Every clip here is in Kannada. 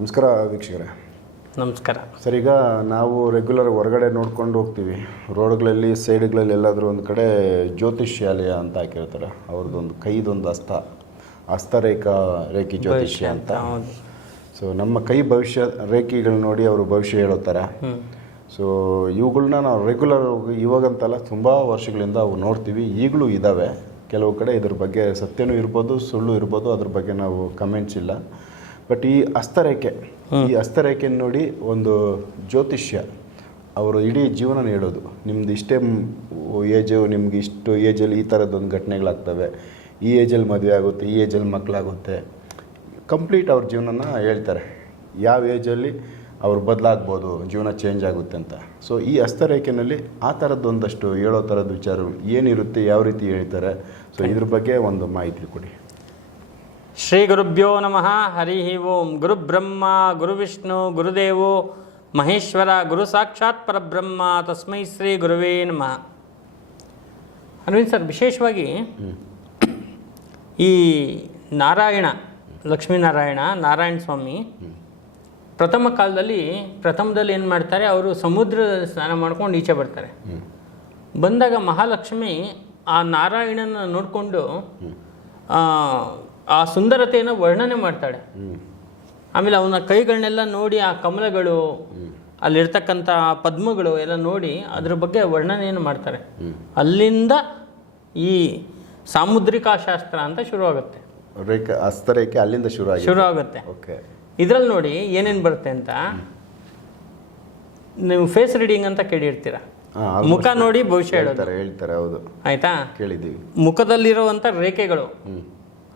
ನಮಸ್ಕಾರ ವೀಕ್ಷಕರೇ. ನಮಸ್ಕಾರ ಸರ್, ಈಗ ನಾವು ರೆಗ್ಯುಲರ್ ಹೊರಗಡೆ ನೋಡ್ಕೊಂಡು ಹೋಗ್ತೀವಿ, ರೋಡ್ಗಳಲ್ಲಿ ಸೈಡ್ಗಳಲ್ಲಿ ಎಲ್ಲಾದರೂ ಒಂದು ಕಡೆ ಜ್ಯೋತಿಷ್ಯಾಲಯ ಅಂತ ಹಾಕಿರ್ತಾರೆ. ಅವ್ರದ್ದೊಂದು ಕೈದೊಂದು ರೇಖಿ ಜ್ಯೋತಿಷ್ಯ ಅಂತ. ಸೊ ನಮ್ಮ ಕೈ ಭವಿಷ್ಯ ರೇಖೆಗಳು ನೋಡಿ ಅವರು ಭವಿಷ್ಯ ಹೇಳೋ ಥರ. ಸೊ ಇವುಗಳನ್ನ ನಾವು ರೆಗ್ಯುಲರ್ ಇವಾಗಂತಲ್ಲ, ತುಂಬ ವರ್ಷಗಳಿಂದ ಅವು ನೋಡ್ತೀವಿ, ಈಗಲೂ ಇದ್ದಾವೆ. ಕೆಲವು ಕಡೆ ಇದ್ರ ಬಗ್ಗೆ ಸತ್ಯನೂ ಇರ್ಬೋದು, ಸುಳ್ಳು ಇರ್ಬೋದು, ಅದ್ರ ಬಗ್ಗೆ ನಾವು ಕಮೆಂಟ್ಸ್ ಇಲ್ಲ. ಬಟ್ ಈ ಹಸ್ತರೇಖೆಯನ್ನು ನೋಡಿ ಒಂದು ಜ್ಯೋತಿಷ್ಯ ಅವರು ಇಡೀ ಜೀವನ ಹೇಳೋದು, ನಿಮ್ದು ಇಷ್ಟೇ ಏಜು, ನಿಮ್ಗೆ ಇಷ್ಟು ಏಜಲ್ಲಿ ಈ ಥರದ್ದೊಂದು ಘಟನೆಗಳಾಗ್ತವೆ, ಈ ಏಜಲ್ಲಿ ಮದುವೆ ಆಗುತ್ತೆ, ಈ ಏಜಲ್ಲಿ ಮಕ್ಕಳಾಗುತ್ತೆ, ಕಂಪ್ಲೀಟ್ ಅವ್ರ ಜೀವನನ ಹೇಳ್ತಾರೆ, ಯಾವ ಏಜಲ್ಲಿ ಅವ್ರು ಬದಲಾಗ್ಬೋದು, ಜೀವನ ಚೇಂಜ್ ಆಗುತ್ತೆ ಅಂತ. ಸೊ ಈ ಹಸ್ತರೇಖೆಯಲ್ಲಿ ಆ ಥರದ್ದೊಂದಷ್ಟು ಹೇಳೋ ಥರದ ವಿಚಾರಗಳು ಏನಿರುತ್ತೆ, ಯಾವ ರೀತಿ ಹೇಳ್ತಾರೆ, ಸೊ ಇದ್ರ ಬಗ್ಗೆ ಒಂದು ಮಾಹಿತಿ ಕೊಡಿ. ಶ್ರೀ ಗುರುಭ್ಯೋ ನಮಃ. ಹರಿ ಓಂ. ಗುರು ಬ್ರಹ್ಮ ಗುರು ವಿಷ್ಣು ಗುರುದೇವೋ ಮಹೇಶ್ವರ, ಗುರು ಸಾಕ್ಷಾತ್ ಪರಬ್ರಹ್ಮ, ತಸ್ಮೈ ಶ್ರೀ ಗುರುವೇ ನಮಃ. ಅರವಿಂದ್ ಸರ್, ವಿಶೇಷವಾಗಿ ಈ ಲಕ್ಷ್ಮೀನಾರಾಯಣ ಸ್ವಾಮಿ ಪ್ರಥಮದಲ್ಲಿ ಏನು ಮಾಡ್ತಾರೆ, ಅವರು ಸಮುದ್ರದಲ್ಲಿ ಸ್ನಾನ ಮಾಡ್ಕೊಂಡು ಈಚೆ ಬರ್ತಾರೆ. ಬಂದಾಗ ಮಹಾಲಕ್ಷ್ಮಿ ಆ ನಾರಾಯಣನ ನೋಡಿಕೊಂಡು ಆ ಸುಂದರತೆಯನ್ನು ವರ್ಣನೆ ಮಾಡ್ತಾಳೆ. ಆಮೇಲೆ ಅವನ ಕೈಗಳನ್ನೆಲ್ಲ ನೋಡಿ, ಆ ಕಮಲಗಳು, ಅಲ್ಲಿರ್ತಕ್ಕಂಥ ಪದ್ಮಗಳು ಎಲ್ಲ ನೋಡಿ ಅದ್ರ ಬಗ್ಗೆ ವರ್ಣನೆಯನ್ನು ಮಾಡ್ತಾರೆ. ಅಲ್ಲಿಂದ ಈ ಸಾಮುದ್ರಿಕಾ ಶಾಸ್ತ್ರ ಅಂತ ಶುರುವಾಗುತ್ತೆ. ಹಸ್ತರೇಖೆ ಅಲ್ಲಿಂದ ಶುರು ಆಗುತ್ತೆ. ಇದ್ರಲ್ಲಿ ನೋಡಿ ಏನೇನು ಬರುತ್ತೆ ಅಂತ. ನೀವು ಫೇಸ್ ರೀಡಿಂಗ್ ಅಂತ ಕೇಳಿರ್ತೀರ, ಮುಖ ನೋಡಿ ಭವಿಷ್ಯ ಹೇಳ್ತಾರೆ. ಹೌದು, ಆಯ್ತಾ? ಕೇಳಿದ್ದೀವಿ. ಮುಖದಲ್ಲಿರುವಂಥ ರೇಖೆಗಳು,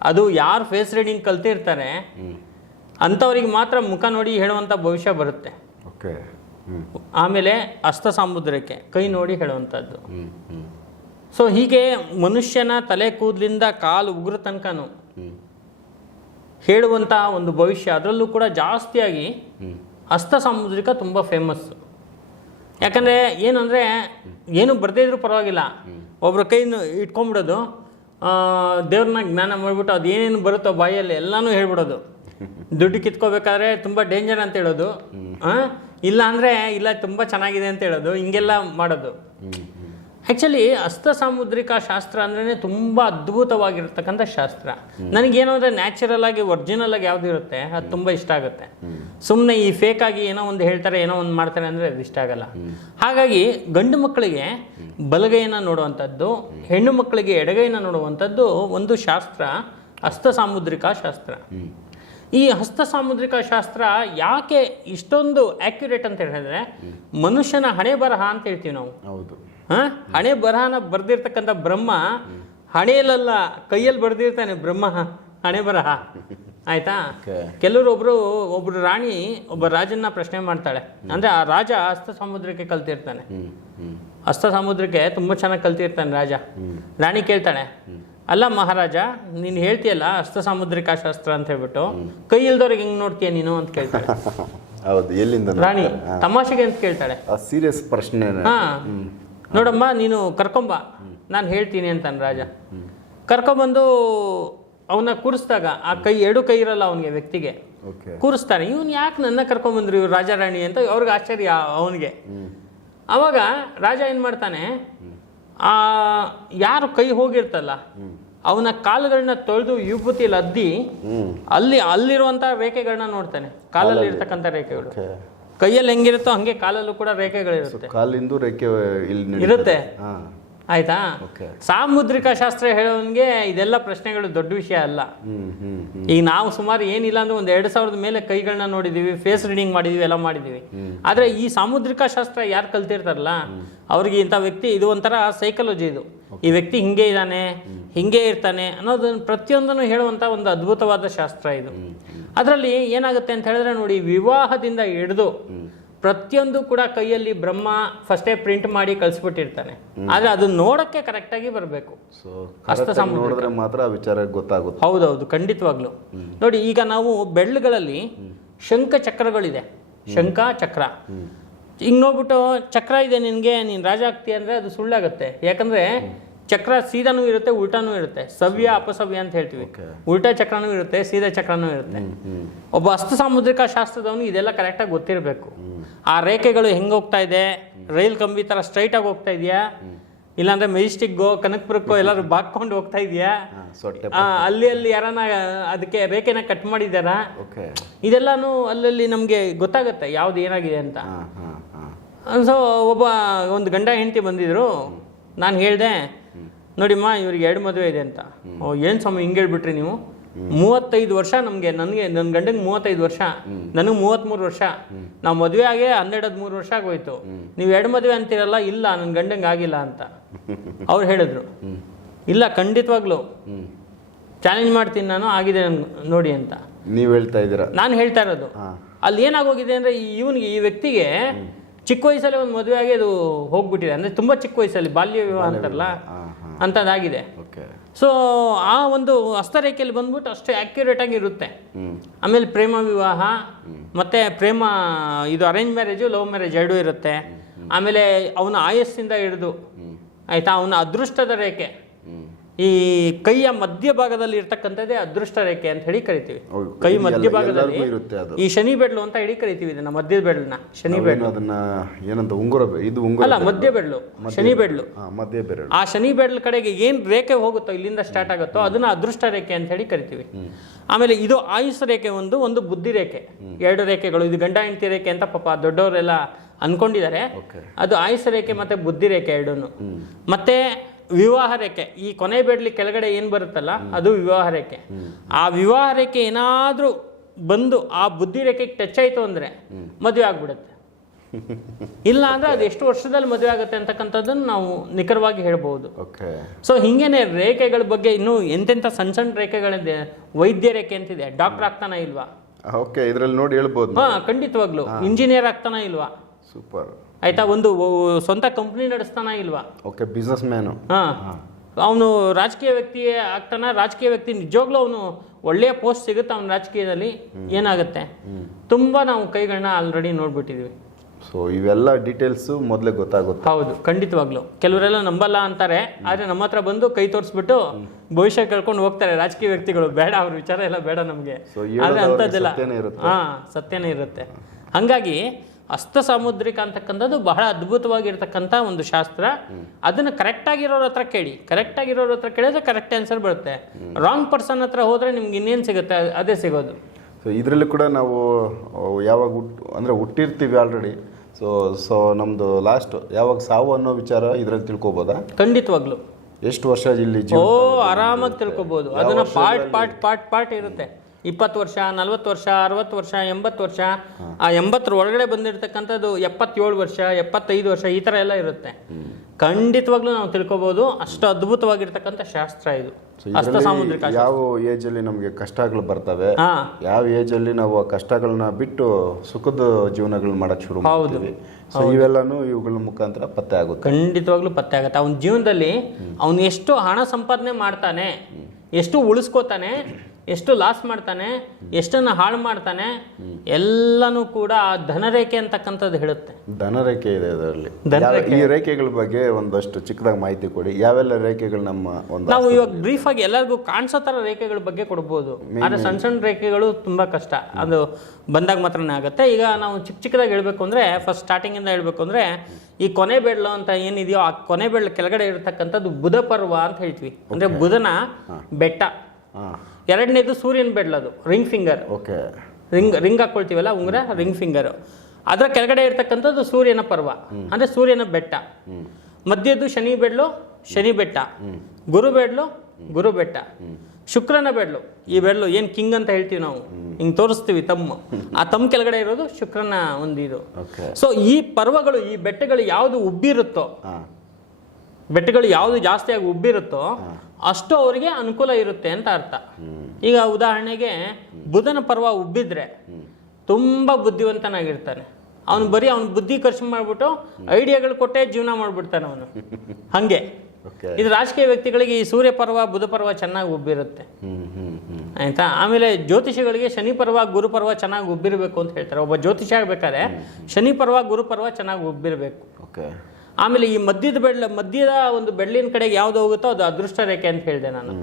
ಅದು ಯಾರು ಫೇಸ್ ರೀಡಿಂಗ್ ಕಲ್ತಿರ್ತಾರೆ ಅಂಥವ್ರಿಗೆ ಮಾತ್ರ ಮುಖ ನೋಡಿ ಹೇಳುವಂಥ ಭವಿಷ್ಯ ಬರುತ್ತೆ. ಆಮೇಲೆ ಹಸ್ತ ಸಾಮುದ್ರಿಕೆ, ಕೈ ನೋಡಿ ಹೇಳುವಂಥದ್ದು. ಸೊ ಹೀಗೆ ಮನುಷ್ಯನ ತಲೆ ಕೂದಲಿಂದ ಕಾಲು ಉಗುರು ತನಕನೂ ಹೇಳುವಂಥ ಒಂದು ಭವಿಷ್ಯ. ಅದರಲ್ಲೂ ಕೂಡ ಜಾಸ್ತಿಯಾಗಿ ಹಸ್ತ ಸಾಮುದ್ರಿಕ ತುಂಬ ಫೇಮಸ್. ಯಾಕಂದರೆ ಏನು ಅಂದರೆ, ಏನು ಬರದೇ ಇದ್ರೂ ಪರವಾಗಿಲ್ಲ, ಒಬ್ಬರ ಕೈನ ಇಟ್ಕೊಂಡ್ಬಿಡೋದು, ದೇವ್ರನ್ನ ಜ್ಞಾನ ಮಾಡಿಬಿಟ್ಟು ಅದು ಏನೇನು ಬರುತ್ತೋ ಬಾಯಲ್ಲಿ ಎಲ್ಲನೂ ಹೇಳ್ಬಿಡೋದು. ದುಡ್ಡು ಕಿತ್ಕೋಬೇಕಾದ್ರೆ ತುಂಬ ಡೇಂಜರ್ ಅಂತ ಹೇಳೋದು, ಇಲ್ಲ ಅಂದರೆ ಇಲ್ಲ ತುಂಬ ಚೆನ್ನಾಗಿದೆ ಅಂತ ಹೇಳೋದು, ಹಿಂಗೆಲ್ಲ ಮಾಡೋದು. ಆ್ಯಕ್ಚುಲಿ ಹಸ್ತ ಸಾಮುದ್ರಿಕಾ ಶಾಸ್ತ್ರ ಅಂದ್ರೆ ತುಂಬ ಅದ್ಭುತವಾಗಿರ್ತಕ್ಕಂಥ ಶಾಸ್ತ್ರ. ನನಗೇನೋ ಅಂದರೆ ನ್ಯಾಚುರಲ್ ಆಗಿ ಒರಿಜಿನಲ್ ಆಗಿ ಯಾವುದು ಇರುತ್ತೆ ಅದು ತುಂಬ ಇಷ್ಟ ಆಗುತ್ತೆ. ಸುಮ್ಮನೆ ಈ ಫೇಕ್ ಆಗಿ ಏನೋ ಒಂದು ಹೇಳ್ತಾರೆ, ಏನೋ ಒಂದು ಮಾಡ್ತಾರೆ ಅಂದರೆ ಅದು ಇಷ್ಟ ಆಗಲ್ಲ. ಹಾಗಾಗಿ ಗಂಡು ಮಕ್ಕಳಿಗೆ ಬಲಗೈಯನ್ನು ನೋಡುವಂಥದ್ದು, ಹೆಣ್ಣು ಮಕ್ಕಳಿಗೆ ಎಡಗೈನ ನೋಡುವಂಥದ್ದು ಒಂದು ಶಾಸ್ತ್ರ, ಹಸ್ತ ಸಾಮುದ್ರಿಕಾ ಶಾಸ್ತ್ರ. ಈ ಹಸ್ತ ಸಾಮುದ್ರಿಕಾ ಶಾಸ್ತ್ರ ಯಾಕೆ ಇಷ್ಟೊಂದು ಆ್ಯಕ್ಯುರೇಟ್ ಅಂತ ಹೇಳಿದ್ರೆ, ಮನುಷ್ಯನ ಹಣೆ ಬರಹ ಅಂತ ಹೇಳ್ತೀವಿ ನಾವು. ಹೌದು, ಹಣೆ ಬರಹನ ಬರ್ದಿರ್ತಕ್ಕಂಥ ಬ್ರಹ್ಮ ಹಣೆಯಲ್ಲ ಕೈಯಲ್ಲಿ ಬರ್ದಿರ್ತಾನೆ ಬ್ರಹ್ಮ ಹಣೆ ಬರಹ. ಆಯ್ತಾ? ಕೆಲವರು ಒಬ್ರು ರಾಣಿ ಒಬ್ಬ ರಾಜನ್ನ ಪ್ರಶ್ನೆ ಮಾಡ್ತಾಳೆ. ಅಂದ್ರೆ ಆ ರಾಜ ಹಸ್ತ ಸಾಮುದ್ರಿಕೆ ಕಲ್ತಿರ್ತಾನೆ, ಹಸ್ತ ಸಾಮುದ್ರಿಕೆ ತುಂಬಾ ಚೆನ್ನಾಗಿ ಕಲ್ತಿರ್ತಾನೆ ರಾಜ. ರಾಣಿ ಕೇಳ್ತಾಳೆ, ಅಲ್ಲ ಮಹಾರಾಜ, ನೀನು ಹೇಳ್ತೀಯಲ್ಲ ಹಸ್ತ ಸಾಮುದ್ರಿಕಾ ಶಾಸ್ತ್ರ ಅಂತ ಹೇಳ್ಬಿಟ್ಟು, ಕೈ ಇಲ್ದವ್ರಿಗೆ ಹೆಂಗ್ ನೋಡ್ತೀಯ ನೀನು ಅಂತ ಕೇಳ್ತಾಳೆ. ಹೌದು, ಎಲ್ಲಿಂದ ರಾಣಿ ತಮಾಷೆಗೆ ಅಂತ ಕೇಳ್ತಾಳೆ. ಸೀರಿಯಸ್ ಪ್ರಶ್ನೆ. ನೋಡಮ್ಮ, ನೀನು ಕರ್ಕೊಂಬ, ನಾನು ಹೇಳ್ತೀನಿ ಅಂತಾನೆ ರಾಜ. ಕರ್ಕೊಂಬಂದು ಅವನ್ನ ಕೂರಿಸಿದಾಗ ಆ ಎರಡು ಕೈ ಇರಲ್ಲ ಅವನಿಗೆ, ವ್ಯಕ್ತಿಗೆ ಕೂರಿಸ್ತಾನೆ. ಇವನು ಯಾಕೆ ನನ್ನ ಕರ್ಕೊಂಬಂದ್ರು ಇವ್ರು ರಾಜ ರಾಣಿ ಅಂತ ಅವ್ರಿಗೆ ಆಶ್ಚರ್ಯ ಅವನಿಗೆ. ಅವಾಗ ರಾಜ ಏನು ಮಾಡ್ತಾನೆ, ಯಾರು ಕೈ ಹೋಗಿರ್ತಲ್ಲ ಅವನ ಕಾಲುಗಳನ್ನ ತೊಳೆದು ವಿಭೂತಿಯಲ್ಲಿ ಅದ್ದಿ ಅಲ್ಲಿರುವಂಥ ರೇಖೆಗಳನ್ನ ನೋಡ್ತಾನೆ. ಕಾಲಲ್ಲಿ ಇರ್ತಕ್ಕಂಥ ರೇಖೆಗಳು ಕೈಯಲ್ಲಿ ಹೆಂಗಿರುತ್ತೋ ಹಂಗೆ ಕಾಲಲ್ಲೂ ಕೂಡ ರೇಖೆಗಳಿರುತ್ತೆ, ಕಾಲಿಂದು ರೇಖೆ ಇರುತ್ತೆ. ಆಯ್ತಾ? ಸಾಮುದ್ರಿಕಾ ಶಾಸ್ತ್ರ ಹೇಳೋನ್ಗೆ ಇದೆಲ್ಲ ಪ್ರಶ್ನೆಗಳು ದೊಡ್ಡ ವಿಷಯ ಅಲ್ಲ. ಈಗ ನಾವು ಸುಮಾರು ಏನಿಲ್ಲ ಅಂದ್ರೆ 1,000 ಮೇಲೆ ಕೈಗಳನ್ನ ನೋಡಿದೀವಿ, ಫೇಸ್ ರೀಡಿಂಗ್ ಮಾಡಿದೀವಿ, ಎಲ್ಲ ಮಾಡಿದೀವಿ. ಆದ್ರೆ ಈ ಸಾಮುದ್ರಿಕಾ ಶಾಸ್ತ್ರ ಯಾರು ಕಲ್ತಿರ್ತಾರಲ್ಲ ಅವ್ರಿಗೆ ಇಂಥ ವ್ಯಕ್ತಿ, ಇದು ಒಂಥರ ಸೈಕಾಲಜಿ. ಇದು ಈ ವ್ಯಕ್ತಿ ಹಿಂಗೆ ಇದ್ದಾನೆ, ಹಿಂಗೆ ಇರ್ತಾನೆ ಅನ್ನೋದನ್ನ ಪ್ರತಿಯೊಂದನ್ನು ಹೇಳುವಂತ ಒಂದು ಅದ್ಭುತವಾದ ಶಾಸ್ತ್ರ ಇದು. ಅದರಲ್ಲಿ ಏನಾಗುತ್ತೆ ಅಂತ ಹೇಳಿದ್ರೆ ನೋಡಿ, ವಿವಾಹದಿಂದ ಹಿಡಿದು ಪ್ರತಿಯೊಂದು ಕೂಡ ಕೈಯಲ್ಲಿ ಬ್ರಹ್ಮ ಫಸ್ಟೇ ಪ್ರಿಂಟ್ ಮಾಡಿ ಕಳಿಸ್ಬಿಟ್ಟಿರ್ತಾನೆ. ಆದ್ರೆ ಅದು ನೋಡಕ್ಕೆ ಕರೆಕ್ಟ್ ಆಗಿ ಬರಬೇಕು. ಹಸ್ತ ಸಾಮುದ್ರಿಕ ಮಾತ್ರ ವಿಚಾರ ಗೊತ್ತಾಗುತ್ತೆ. ಹೌದೌದು, ಖಂಡಿತವಾಗ್ಲು. ನೋಡಿ, ಈಗ ನಾವು ಬೆಳ್ಳುಗಳಲ್ಲಿ ಶಂಖ ಚಕ್ರಗಳಿದೆ, ಶಂಖ ಚಕ್ರ. ಹಿಂಗ್ ನೋಡ್ಬಿಟ್ಟು ಚಕ್ರ ಇದೆ ನಿನ್ಗೆ, ನೀನ್ ರಾಜ ಆಗ್ತೀಯ ಅಂದ್ರೆ ಅದು ಸುಳ್ಳಾಗತ್ತೆ. ಯಾಕಂದ್ರೆ ಚಕ್ರ ಸೀದಾನೂ ಇರುತ್ತೆ, ಉಲ್ಟಾನೂ ಇರುತ್ತೆ. ಸವ್ಯ ಅಪಸವ್ಯ ಅಂತ ಹೇಳ್ತೀವಿ. ಉಲ್ಟಾ ಚಕ್ರನೂ ಇರುತ್ತೆ, ಸೀದಾ ಚಕ್ರನೂ ಇರುತ್ತೆ. ಒಬ್ಬ ಹಸ್ತ ಸಾಮುದ್ರಿಕ ಶಾಸ್ತ್ರದವನು ಇದೆಲ್ಲ ಕರೆಕ್ಟಾಗಿ ಗೊತ್ತಿರಬೇಕು. ಆ ರೇಖೆಗಳು ಹೆಂಗೆ ಹೋಗ್ತಾ ಇದೆ, ರೈಲ್ ಕಂಬಿ ಥರ ಸ್ಟ್ರೈಟಾಗಿ ಹೋಗ್ತಾ ಇದೆಯಾ, ಇಲ್ಲಾಂದ್ರೆ ಮೆಜೆಸ್ಟಿಕ್ಗೋ ಕನಕಪುರಕ್ಕೋ ಎಲ್ಲರೂ ಬಾಗ್ಕೊಂಡು ಹೋಗ್ತಾ ಇದೆಯಾ, ಅಲ್ಲಿ ಯಾರನ್ನ ಅದಕ್ಕೆ ರೇಖೆನ ಕಟ್ ಮಾಡಿದಾರಾ, ಇದೆಲ್ಲಾನು ಅಲ್ಲಲ್ಲಿ ನಮಗೆ ಗೊತ್ತಾಗುತ್ತೆ ಯಾವ್ದು ಏನಾಗಿದೆ ಅಂತ. ಸೊ ಒಂದು ಗಂಡ ಹೆಂಡತಿ ಬಂದಿದ್ರು. ನಾನು ಹೇಳಿದೆ, ನೋಡಿಮ್ಮ ಇವ್ರಿಗೆ 2 ಮದುವೆ ಇದೆ ಅಂತ. ಏನು ಸ್ವಾಮಿ ಹಿಂಗೆ ಹೇಳ್ಬಿಟ್ರಿ ನೀವು? 35 ವರ್ಷ ನನಗೆ ನನ್ನ ಗಂಡಂಗೆ 35 ವರ್ಷ, ನನಗೆ 33 ವರ್ಷ. ನಾವು ಮದುವೆ ಆಗೇ 12-13 ವರ್ಷ ಆಗೋಯ್ತು. ನೀವು 2 ಮದುವೆ ಅಂತೀರಲ್ಲ. ಇಲ್ಲ, ನನ್ನ ಗಂಡಂಗೆ ಆಗಿಲ್ಲ ಅಂತ ಅವ್ರು ಹೇಳಿದ್ರು. ಇಲ್ಲ, ಖಂಡಿತವಾಗ್ಲು ಚಾಲೆಂಜ್ ಮಾಡ್ತೀನಿ ನಾನು, ಆಗಿದೆ ನೋಡಿ ಅಂತ ನೀವು ಹೇಳ್ತಾ ಇದ್ದೀರಾ. ನಾನು ಹೇಳ್ತಾ ಇರೋದು ಅಲ್ಲಿ ಏನಾಗೋಗಿದೆ ಅಂದರೆ, ಈ ವ್ಯಕ್ತಿಗೆ ಚಿಕ್ಕ ವಯಸ್ಸಲ್ಲಿ ಒಂದು ಮದುವೆ ಆಗಿ ಅದು ಹೋಗ್ಬಿಟ್ಟಿದೆ. ಅಂದರೆ ತುಂಬ ಚಿಕ್ಕ ವಯಸ್ಸಲ್ಲಿ ಬಾಲ್ಯ ವಿವಾಹ ಅಂತಾರಲ್ಲ, ಅಂಥದ್ದಾಗಿದೆ. ಸೊ ಆ ಒಂದು ಹಸ್ತರೇಖೆಯಲ್ಲಿ ಬಂದ್ಬಿಟ್ಟು ಅಷ್ಟು ಆ್ಯಕ್ಯುರೇಟ್ ಆಗಿ ಇರುತ್ತೆ. ಆಮೇಲೆ ಪ್ರೇಮ ವಿವಾಹ ಮತ್ತು ಇದು ಅರೇಂಜ್ ಮ್ಯಾರೇಜು, ಲವ್ ಮ್ಯಾರೇಜ್ ಎರಡೂ ಇರುತ್ತೆ. ಆಮೇಲೆ ಅವನ ಆಯಸ್ಸಿಂದ ಹಿಡಿದು ಆಯಿತಾ, ಅವನ ಅದೃಷ್ಟದ ರೇಖೆ ಈ ಕೈಯ ಮಧ್ಯಭಾಗದಲ್ಲಿ ಇರ್ತಕ್ಕಂಥದ್ದೇ ಅದೃಷ್ಟ ರೇಖೆ ಅಂತ ಹೇಳಿ ಕರಿತೀವಿ. ಕೈ ಮಧ್ಯಭಾಗದಲ್ಲಿ ಈ ಶನಿ ಬೆಡ್ಲು ಅಂತ ಹೇಳಿ ಕರಿತೀವಿ ಇದನ್ನ. ಮಧ್ಯದ ಬೆಡ್ಲನ್ನ ಶನಿ ಬೆಡ್ಲು, ಅಲ್ಲ ಮಧ್ಯ ಬೆಡ್ಲು, ಶನಿ ಬೆಡ್ಲು. ಆ ಶನಿ ಬೆಡ್ಲ ಕಡೆಗೆ ಏನ್ ರೇಖೆ ಹೋಗುತ್ತೋ, ಇಲ್ಲಿಂದ ಸ್ಟಾರ್ಟ್ ಆಗುತ್ತೋ ಅದನ್ನ ಅದೃಷ್ಟ ರೇಖೆ ಅಂತ ಹೇಳಿ ಕರಿತೀವಿ. ಆಮೇಲೆ ಇದು ಆಯುಷ್ ರೇಖೆ, ಒಂದು ಬುದ್ಧಿ ರೇಖೆ. 2 ರೇಖೆಗಳು. ಇದು ಗಂಡ ಹೆಂಡತಿ ರೇಖೆ ಅಂತ ಪಾಪ ದೊಡ್ಡವರೆಲ್ಲ ಅನ್ಕೊಂಡಿದ್ದಾರೆ. ಅದು ಆಯುಷ್ ರೇಖೆ ಮತ್ತೆ ಬುದ್ಧಿ ರೇಖೆ ಎರಡೂ. ಮತ್ತೆ ವಿವಾಹ ರೇಖೆ, ಈ ಕೊನೆ ಬೆಡ್ಲಿ ಕೆಳಗಡೆ ಏನು ಬರುತ್ತಲ್ಲ ಅದು ವಿವಾಹ ರೇಖೆ. ಆ ವಿವಾಹ ರೇಖೆ ಏನಾದರೂ ಬಂದು ಆ ಬುದ್ಧಿ ರೇಖೆಗೆ ಟಚ್ ಆಯಿತು ಅಂದರೆ ಮದುವೆ ಆಗ್ಬಿಡುತ್ತೆ. ಇಲ್ಲ ಅಂದರೆ ಅದು ಎಷ್ಟು ವರ್ಷದಲ್ಲಿ ಮದುವೆ ಆಗುತ್ತೆ ಅಂತಕ್ಕಂಥದ್ದನ್ನು ನಾವು ನಿಖರವಾಗಿ ಹೇಳ್ಬೋದು. ಸೊ ಹಿಂಗೇನೆ ರೇಖೆಗಳ ಬಗ್ಗೆ ಇನ್ನೂ ಎಂತೆಂಥ ಸಣ್ಣ ರೇಖೆಗಳಿದೆ. ವೈದ್ಯ ರೇಖೆ ಅಂತಿದೆ. ಡಾಕ್ಟರ್ ಆಗ್ತಾನ ಇಲ್ವಾ? ಇದರಲ್ಲಿ ನೋಡಿ ಹೇಳ್ಬೋದು. ಖಂಡಿತವಾಗ್ಲು. ಇಂಜಿನಿಯರ್ ಆಗ್ತಾನ ಇಲ್ವಾ? ಸೂಪರ್. ಆಯ್ತಾ, ಒಂದು ಸ್ವಂತ ಕಂಪ್ನಿ ನಡೆಸ್ತಾನ ಇಲ್ವಾ? Business man. ಅವನು ರಾಜಕೀಯ ವ್ಯಕ್ತಿ ಆಗ್ತಾನ. ರಾಜಕೀಯ ವ್ಯಕ್ತಿ ನಿಜವಾಗ್ಲೂ ಅವನು ಒಳ್ಳೆಯ ಪೋಸ್ಟ್ ಸಿಗುತ್ತೆ ಅವನ ರಾಜಕೀಯದಲ್ಲಿ. ಏನಾಗುತ್ತೆ, ತುಂಬಾ ನಾವು ಕೈಗಳನ್ನ ಆಲ್ರೆಡಿ ನೋಡ್ಬಿಟ್ಟಿದೀವಿ. ಸೊ ಇವೆಲ್ಲ ಡೀಟೇಲ್ಸ್ ಮೊದಲೇ ಗೊತ್ತಾಗುತ್ತೆ. ಹೌದು, ಖಂಡಿತವಾಗ್ಲು. ಕೆಲವರೆಲ್ಲ ನಂಬಲ್ಲ ಅಂತಾರೆ, ಆದ್ರೆ ನಮ್ಮ ಹತ್ರ ಬಂದು ಕೈ ತೋರಿಸ್ಬಿಟ್ಟು ಭವಿಷ್ಯ ಕೇಳ್ಕೊಂಡು ಹೋಗ್ತಾರೆ ರಾಜಕೀಯ ವ್ಯಕ್ತಿಗಳು. ಬೇಡ, ಅವ್ರ ವಿಚಾರ ಎಲ್ಲ ಬೇಡ ನಮಗೆ. ಆದ್ರೆ ಅಂತದ್ದೆಲ್ಲ ಸತ್ಯನೇ ಇರುತ್ತೆ. ಹಂಗಾಗಿ ಹಸ್ತ ಸಾಮುದ್ರಿಕ ಅಂತಕ್ಕಂಥದ್ದು ಬಹಳ ಅದ್ಭುತವಾಗಿರ್ತಕ್ಕಂಥ ಒಂದು ಶಾಸ್ತ್ರ. ಅದನ್ನು ಕರೆಕ್ಟಾಗಿರೋರ ಹತ್ರ ಕೇಳಿ. ಕರೆಕ್ಟಾಗಿರೋರ ಹತ್ರ ಕೇಳಿದ್ರೆ ಕರೆಕ್ಟ್ ಆನ್ಸರ್ ಬರುತ್ತೆ. ರಾಂಗ್ ಪರ್ಸನ್ ಹತ್ರ ಹೋದರೆ ನಿಮ್ಗೆ ಇನ್ನೇನು ಸಿಗುತ್ತೆ ಅದೇ ಸಿಗೋದು. ಸೊ ಇದರಲ್ಲಿ ಕೂಡ ನಾವು ಯಾವಾಗ ಹುಟ್ಟಿರ್ತೀವಿ ಆಲ್ರೆಡಿ. ಸೊ ನಮ್ಮದು ಲಾಸ್ಟ್ ಯಾವಾಗ ಸಾವು ಅನ್ನೋ ವಿಚಾರ ಇದರಲ್ಲಿ ತಿಳ್ಕೊಬೋದಾ? ಖಂಡಿತವಾಗ್ಲು. ಎಷ್ಟು ವರ್ಷ ಇಲ್ಲಿ ಆರಾಮಾಗಿ ತಿಳ್ಕೊಬೋದು. ಅದನ್ನು ಪಾರ್ಟ್ ಇರುತ್ತೆ. 20 ವರ್ಷ, 40 ವರ್ಷ, 60 ವರ್ಷ, 80 ವರ್ಷ. ಆ 80 ಒಳಗಡೆ ಬಂದಿರತಕ್ಕಂಥದ್ದು 77 ವರ್ಷ, 75 ವರ್ಷ, ಈ ಥರ ಎಲ್ಲ ಇರುತ್ತೆ. ಖಂಡಿತವಾಗ್ಲೂ ನಾವು ತಿಳ್ಕೊಬೋದು. ಅಷ್ಟು ಅದ್ಭುತವಾಗಿರ್ತಕ್ಕಂಥ ಶಾಸ್ತ್ರ ಇದು ಹಸ್ತ ಸಾಮುದ್ರಿಕ. ಯಾವ ಏಜಲ್ಲಿ ನಮಗೆ ಕಷ್ಟಗಳು ಬರ್ತವೆ, ಯಾವ ಏಜಲ್ಲಿ ನಾವು ಆ ಕಷ್ಟಗಳನ್ನ ಬಿಟ್ಟು ಸುಖದ ಜೀವನಗಳನ್ನ ಮಾಡಕ್ಕೆ ಶುರು ಮಾಡ್ತೀವಿ. ಸೊ ಇವೆಲ್ಲನೂ ಇವುಗಳ ಮುಖಾಂತರ ಪತ್ತೆ ಆಗುತ್ತೆ. ಖಂಡಿತವಾಗ್ಲೂ ಪತ್ತೆ ಆಗುತ್ತೆ. ಅವನ ಜೀವನದಲ್ಲಿ ಅವನು ಎಷ್ಟು ಹಣ ಸಂಪಾದನೆ ಮಾಡ್ತಾನೆ, ಎಷ್ಟು ಉಳಿಸ್ಕೋತಾನೆ, ಎಷ್ಟು ಲಾಸ್ ಮಾಡ್ತಾನೆ, ಎಷ್ಟನ್ನು ಹಾಳು ಮಾಡ್ತಾನೆ, ಎಲ್ಲನೂ ಕೂಡ ಆ ಧನರೇಖೆ ಅಂತಕ್ಕಂಥದ್ದು ಹೇಳುತ್ತೆ. ಧನರೇಖೆ ಇದೆ ಅದರಲ್ಲಿ. ಈ ರೇಖೆಗಳ ಬಗ್ಗೆ ಒಂದಷ್ಟು ಚಿಕ್ಕದಾಗಿ ಮಾಹಿತಿ ಕೊಡಿ. ಯಾವೆಲ್ಲ ರೇಖೆಗಳು ನಮ್ಮ ನಾವು ಇವಾಗ ಬ್ರೀಫ್ ಆಗಿ ಎಲ್ಲರಿಗೂ ಕಾಣಿಸೋ ಥರ ರೇಖೆಗಳ ಬಗ್ಗೆ ಕೊಡ್ಬೋದು. ಆದರೆ ಸಣ್ಣ ರೇಖೆಗಳು ತುಂಬ ಕಷ್ಟ, ಅದು ಬಂದಾಗ ಮಾತ್ರನೇ ಆಗುತ್ತೆ. ಈಗ ನಾವು ಚಿಕ್ಕದಾಗಿ ಹೇಳ್ಬೇಕು ಅಂದರೆ, ಫಸ್ಟ್ ಸ್ಟಾರ್ಟಿಂಗಿಂದ ಹೇಳ್ಬೇಕು ಅಂದರೆ, ಈ ಕೊನೆ ಬೆಳ್ಳು ಅಂತ ಏನಿದೆಯೋ ಆ ಕೊನೆ ಬೆಳ್ಳು ಕೆಳಗಡೆ ಇರತಕ್ಕಂಥದ್ದು ಬುಧ ಪರ್ವ ಅಂತ ಹೇಳ್ತೀವಿ. ಅಂದರೆ ಬುಧನ ಬೆಟ್ಟ. ಎರಡನೇದು ಸೂರ್ಯನ ಬೆಡ್ಲದು, ರಿಂಗ್ ಫಿಂಗರ್. ರಿಂಗ್ ಹಾಕೊಳ್ತೀವಲ್ಲ ಉಂಗುರ, ರಿಂಗ್ ಫಿಂಗರ್. ಅದರ ಕೆಳಗಡೆ ಇರ್ತಕ್ಕಂಥದ್ದು ಸೂರ್ಯನ ಪರ್ವ, ಅಂದ್ರೆ ಸೂರ್ಯನ ಬೆಟ್ಟ. ಮಧ್ಯದ್ದು ಶನಿ ಬೆಡ್ಲು, ಶನಿ ಬೆಟ್ಟ. ಗುರು ಬೆಡ್ಲು, ಗುರು ಬೆಟ್ಟ. ಶುಕ್ರನ ಬೆಡ್ಲು, ಈ ಬೆಡ್ಲು ಏನ್ ಕಿಂಗ್ ಅಂತ ಹೇಳ್ತೀವಿ ನಾವು, ಹಿಂಗ್ ತೋರಿಸ್ತೀವಿ ತಮ್ಮ. ಆ ತಮ್ಮ ಕೆಳಗಡೆ ಇರೋದು ಶುಕ್ರನ ಒಂದು ಇದು. ಸೊ ಈ ಪರ್ವಗಳು, ಈ ಬೆಟ್ಟಗಳು ಯಾವುದು ಉಬ್ಬಿರುತ್ತೋ, ಬೆಟ್ಟಗಳು ಯಾವುದು ಜಾಸ್ತಿಯಾಗಿ ಉಬ್ಬಿರುತ್ತೋ ಅಷ್ಟು ಅವರಿಗೆ ಅನುಕೂಲ ಇರುತ್ತೆ ಅಂತ ಅರ್ಥ. ಈಗ ಉದಾಹರಣೆಗೆ ಬುಧನ ಪರ್ವ ಉಬ್ಬಿದ್ರೆ ತುಂಬಾ ಬುದ್ಧಿವಂತನಾಗಿರ್ತಾನೆ. ಅವನು ಬರೀ ಅವನ ಬುದ್ಧಿ ಖರ್ಚು ಮಾಡ್ಬಿಟ್ಟು ಐಡಿಯಾಗಳು ಕೊಟ್ಟೆ ಜೀವನ ಮಾಡ್ಬಿಡ್ತಾನೆ ಅವನು. ಹಂಗೆ ಇದು ರಾಜಕೀಯ ವ್ಯಕ್ತಿಗಳಿಗೆ ಈ ಸೂರ್ಯ ಪರ್ವ ಬುಧ ಪರ್ವ ಚೆನ್ನಾಗಿ ಉಬ್ಬಿರುತ್ತೆ, ಆಯ್ತಾ. ಆಮೇಲೆ ಜ್ಯೋತಿಷಿಗಳಿಗೆ ಶನಿ ಪರ್ವ ಗುರು ಪರ್ವ ಚೆನ್ನಾಗಿ ಉಬ್ಬಿರ್ಬೇಕು ಅಂತ ಹೇಳ್ತಾರೆ. ಒಬ್ಬ ಜ್ಯೋತಿಷ ಆಗ್ಬೇಕಾದ್ರೆ ಶನಿ ಪರ್ವ ಗುರು ಪರ್ವ ಚೆನ್ನಾಗಿ ಉಬ್ಬಿರ್ಬೇಕು. ಆಮೇಲೆ ಈ ಮಧ್ಯದ ಒಂದು ಬೆಳ್ಳಿನ ಕಡೆಗೆ ಯಾವ್ದು ಹೋಗುತ್ತೋ ಅದು ಅದೃಷ್ಟ ರೇಖೆ ಅಂತ ಹೇಳಿದೆ ನಾನು.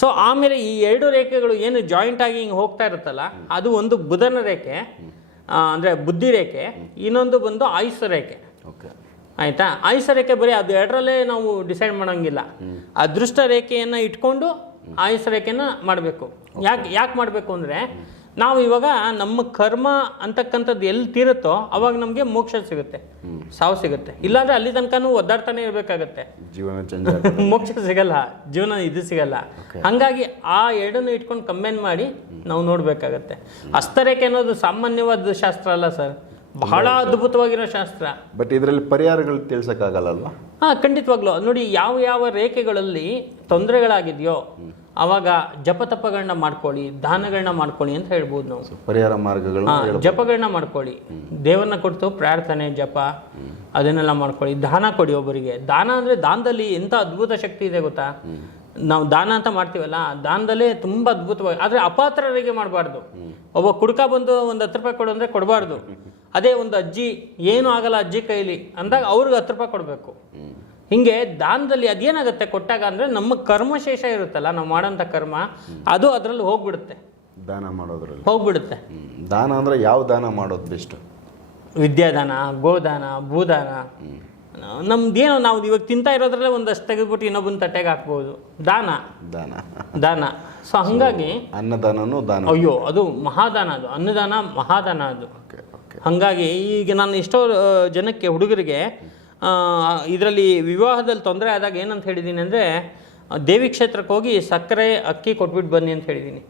ಸೊ ಆಮೇಲೆ ಈ 2 ರೇಖೆಗಳು ಏನು ಜಾಯಿಂಟ್ ಆಗಿ ಹಿಂಗೆ ಹೋಗ್ತಾ ಇರುತ್ತಲ್ಲ, ಅದು ಒಂದು ಬುಧನ ರೇಖೆ, ಅಂದರೆ ಬುದ್ಧಿ ರೇಖೆ, ಇನ್ನೊಂದು ಬಂದು ಆಯುಷ ರೇಖೆ. ಆಯಿತಾ? ಆಯುಷ ರೇಖೆ ಬರೀ ಅದು 2ರಲ್ಲೇ ನಾವು ಡಿಸೈಡ್ ಮಾಡೋಂಗಿಲ್ಲ. ಅದೃಷ್ಟ ರೇಖೆಯನ್ನು ಇಟ್ಕೊಂಡು ಆಯುಷ ರೇಖೆನ ಮಾಡಬೇಕು. ಯಾಕೆ ಮಾಡಬೇಕು ಅಂದರೆ, ನಾವು ಇವಾಗ ನಮ್ಮ ಕರ್ಮ ಅಂತಕ್ಕಂಥದ್ದು ಎಲ್ಲಿ ತೀರುತ್ತೋ ಅವಾಗ ನಮಗೆ ಮೋಕ್ಷ ಸಿಗುತ್ತೆ, ಸಾವು ಸಿಗುತ್ತೆ. ಇಲ್ಲಾಂದ್ರೆ ಅಲ್ಲಿ ತನಕನೂ ಒದ್ದಾಡ್ತಾನೆ ಇರಬೇಕಾಗತ್ತೆ, ಜೀವನ ಮೋಕ್ಷ ಸಿಗಲ್ಲ, ಜೀವನ ಇದು ಸಿಗಲ್ಲ. ಹಂಗಾಗಿ ಆ 2 ಇಟ್ಕೊಂಡು ಕಂಬೈನ್ ಮಾಡಿ ನಾವು ನೋಡ್ಬೇಕಾಗತ್ತೆ. ಹಸ್ತರೇಖೆ ಅನ್ನೋದು ಸಾಮಾನ್ಯವಾದ ಶಾಸ್ತ್ರ ಅಲ್ಲ ಸರ್, ಬಹಳ ಅದ್ಭುತವಾಗಿರೋ ಶಾಸ್ತ್ರ. ಬಟ್ ಇದರಲ್ಲಿ ಪರಿಹಾರಗಳು ತಿಳಿಸಕ್ಕಾಗಲ್ಲಲ್ವಾ? ಖಂಡಿತವಾಗ್ಲೂ ನೋಡಿ, ಯಾವ ರೇಖೆಗಳಲ್ಲಿ ತೊಂದರೆಗಳಾಗಿದೆಯೋ ಅವಾಗ ಜಪತಪಗಳನ್ನ ಮಾಡ್ಕೊಳ್ಳಿ, ದಾನಗಳನ್ನ ಮಾಡ್ಕೊಳ್ಳಿ ಅಂತ ಹೇಳ್ಬೋದು ನಾವು. ಪರಿಹಾರ ಮಾರ್ಗಗಳು, ಜಪಗಳನ್ನ ಮಾಡ್ಕೊಳ್ಳಿ, ದೇವರನ್ನ ಕೊಟ್ಟು ಪ್ರಾರ್ಥನೆ ಜಪ ಅದನ್ನೆಲ್ಲ ಮಾಡ್ಕೊಳ್ಳಿ. ದಾನ ಕೊಡಿ ಒಬ್ಬರಿಗೆ. ದಾನ ಅಂದ್ರೆ ದಾನದಲ್ಲಿ ಎಂತ ಅದ್ಭುತ ಶಕ್ತಿ ಇದೆ ಗೊತ್ತಾ? ನಾವು ದಾನ ಅಂತ ಮಾಡ್ತೀವಲ್ಲ, ದಾನದಲ್ಲೇ ತುಂಬಾ ಅದ್ಭುತವಾಗಿ. ಆದ್ರೆ ಅಪಾತ್ರರಿಗೆ ಮಾಡಬಾರ್ದು. ಒಬ್ಬ ಕುಡ್ಕ ಬಂದು ಒಂದು 10 ರೂಪಾಯಿ ಕೊಡು ಅಂದ್ರೆ ಕೊಡಬಾರ್ದು. ಅದೇ ಒಂದು ಅಜ್ಜಿ ಏನೂ ಆಗಲ್ಲ ಅಜ್ಜಿ ಕೈಲಿ ಅಂದಾಗ ಅವ್ರಿಗೆ 10 ರೂಪಾಯಿ ಕೊಡಬೇಕು. ಹಿಂಗೆ ದಾನದಲ್ಲಿ ಅದೇನಾಗುತ್ತೆ ಕೊಟ್ಟಾಗ ಅಂದರೆ ನಮ್ಮ ಕರ್ಮಶೇಷ ಇರುತ್ತಲ್ಲ, ನಾವು ಮಾಡೋಂಥ ಕರ್ಮ ಅದು ಅದರಲ್ಲಿ ಹೋಗ್ಬಿಡುತ್ತೆ, ದಾನ ಮಾಡೋದ್ರಲ್ಲಿ ಹೋಗ್ಬಿಡುತ್ತೆ. ದಾನ ಅಂದರೆ ಯಾವ ದಾನ ಮಾಡೋದು ಬೆಸ್ಟ್? ವಿದ್ಯಾದಾನ, ಗೋದಾನ, ಭೂದಾನ. ನಮ್ದೇನೋ ನಾವು ಇವಾಗ ತಿಂತಾ ಇರೋದ್ರಲ್ಲೇ ಒಂದಷ್ಟು ತೆಗೆದ್ಬಿಟ್ಟು ಇನ್ನೊಬ್ಬನ ತಟ್ಟೆಗೆ ಹಾಕ್ಬೋದು. ದಾನ ದಾನ ದಾನ. ಸೊ ಹಂಗಾಗಿ ಅನ್ನದಾನನೂ ದಾನ. ಅಯ್ಯೋ, ಅದು ಮಹಾದಾನ, ಅದು ಅನ್ನದಾನ ಮಹಾದಾನ ಅದು. ಹಾಗಾಗಿ ಈಗ ನಾನು ಎಷ್ಟೋ ಜನಕ್ಕೆ ಹುಡುಗರಿಗೆ ಇದರಲ್ಲಿ ವಿವಾಹದಲ್ಲಿ ತೊಂದರೆ ಆದಾಗ ಏನಂತ ಹೇಳಿದ್ದೀನಿ ಅಂದರೆ, ದೇವಿ ಕ್ಷೇತ್ರಕ್ಕೆ ಹೋಗಿ ಸಕ್ಕರೆ ಅಕ್ಕಿ ಕೊಟ್ಬಿಟ್ಟು ಬನ್ನಿ ಅಂತ ಹೇಳಿದ್ದೀನಿ.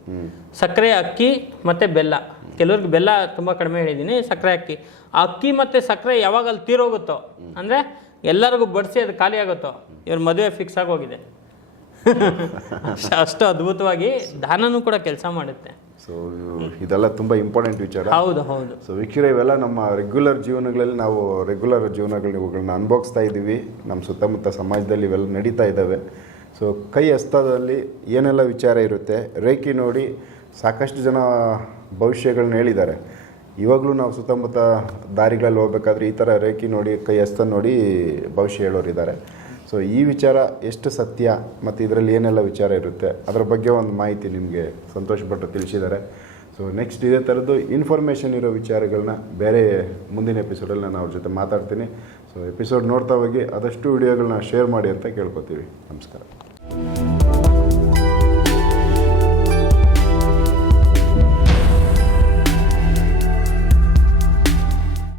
ಸಕ್ಕರೆ ಅಕ್ಕಿ ಮತ್ತು ಬೆಲ್ಲ. ಕೆಲವ್ರಿಗೆ ಬೆಲ್ಲ ತುಂಬ ಕಡಿಮೆ ಹೇಳಿದ್ದೀನಿ, ಸಕ್ಕರೆ ಅಕ್ಕಿ. ಅಕ್ಕಿ ಮತ್ತು ಸಕ್ಕರೆ ಯಾವಾಗ ಅಲ್ಲಿ ತೀರೋಗುತ್ತೋ ಅಂದರೆ ಎಲ್ಲರಿಗೂ ಬಡಿಸಿ ಅದು ಖಾಲಿ ಆಗುತ್ತೋ, ಇವ್ರ ಮದುವೆ ಫಿಕ್ಸ್ ಆಗೋಗಿದೆ. ಅಷ್ಟು ಅದ್ಭುತವಾಗಿ ದಾನನೂ ಕೂಡ ಕೆಲಸ ಮಾಡುತ್ತೆ. ಸೊ ಇದೆಲ್ಲ ತುಂಬ ಇಂಪಾರ್ಟೆಂಟ್ ವಿಚಾರ. ಹೌದು ಹೌದು. ಸೊ ವೀಕ್ಷಕರೇ, ಇವೆಲ್ಲ ನಮ್ಮ ರೆಗ್ಯುಲರ್ ಜೀವನಗಳಲ್ಲಿ ನಾವು ಇವುಗಳನ್ನ ಅನುಭವಿಸ್ತಾ ಇದ್ದೀವಿ. ನಮ್ಮ ಸುತ್ತಮುತ್ತ ಸಮಾಜದಲ್ಲಿ ಇವೆಲ್ಲ ನಡೀತಾ ಇದ್ದಾವೆ. ಸೊ ಕೈ ಹಸ್ತದಲ್ಲಿ ಏನೆಲ್ಲ ವಿಚಾರ ಇರುತ್ತೆ, ರೇಖೆ ನೋಡಿ ಸಾಕಷ್ಟು ಜನ ಭವಿಷ್ಯಗಳನ್ನ ಹೇಳಿದ್ದಾರೆ. ಇವಾಗಲೂ ನಾವು ಸುತ್ತಮುತ್ತ ದಾರಿಗಳಲ್ಲಿ ಹೋಗ್ಬೇಕಾದ್ರೆ ಈ ಥರ ರೇಖೆ ನೋಡಿ, ಕೈ ಹಸ್ತ ನೋಡಿ ಭವಿಷ್ಯ ಹೇಳೋರಿದ್ದಾರೆ. ಸೊ ಈ ವಿಚಾರ ಎಷ್ಟು ಸತ್ಯ ಮತ್ತು ಇದರಲ್ಲಿ ಏನೆಲ್ಲ ವಿಚಾರ ಇರುತ್ತೆ ಅದರ ಬಗ್ಗೆ ಒಂದು ಮಾಹಿತಿ ನಿಮಗೆ ಸಂತೋಷ ಭಟ್ರು ತಿಳಿಸಿದ್ದಾರೆ. ಸೊ ನೆಕ್ಸ್ಟ್ ಇದೇ ಥರದ್ದು ಇನ್ಫಾರ್ಮೇಷನ್ ಇರೋ ವಿಚಾರಗಳನ್ನ ಬೇರೆ ಮುಂದಿನ ಎಪಿಸೋಡಲ್ಲಿ ನಾನು ಅವ್ರ ಜೊತೆ ಮಾತಾಡ್ತೀನಿ. ಸೊ ಎಪಿಸೋಡ್ ನೋಡ್ತಾ ಹೋಗಿ ಆದಷ್ಟು ವಿಡಿಯೋಗಳನ್ನ ಶೇರ್ ಮಾಡಿ ಅಂತ ಕೇಳ್ಕೊತೀವಿ. ನಮಸ್ಕಾರ.